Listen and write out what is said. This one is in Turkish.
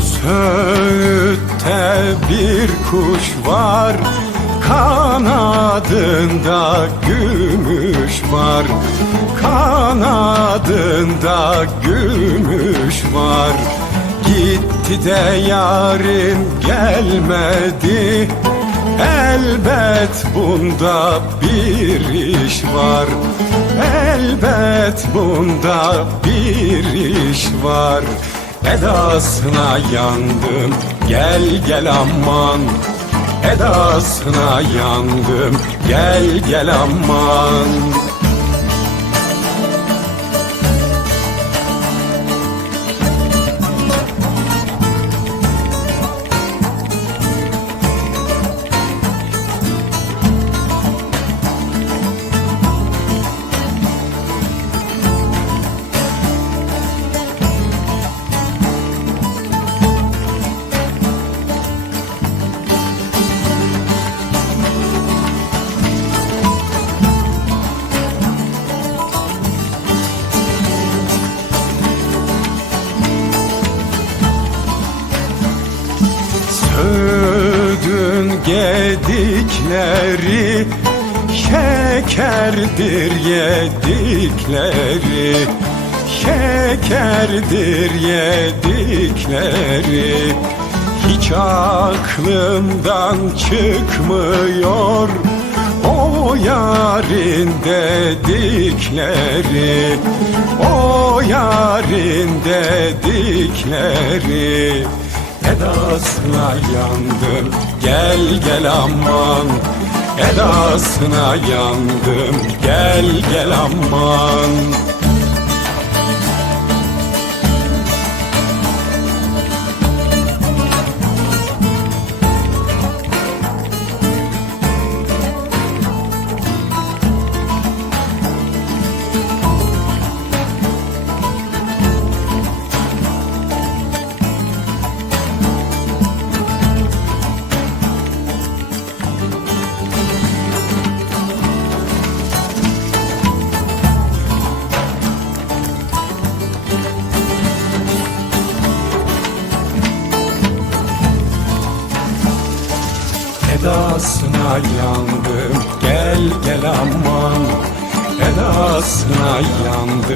Söğütte bir kuş var Kanadında gümüş var. Kanadında gümüş var. Gitti de yarın gelmedi. Elbet bunda bir iş var. Elbet bunda bir iş var Edasına yandım gel gel aman. Edasına yandım gel gel aman Söğüdün gedikleri Şekerdir yedikleri Şekerdir yedikleri. Hiç aklımdan çıkmıyor O yarın dedikleri O yarın dedikleri Edasına yandım. Gel gel aman Edasına yandım. Gel gel aman Edasına yandım. Gel gel aman Edasına yandım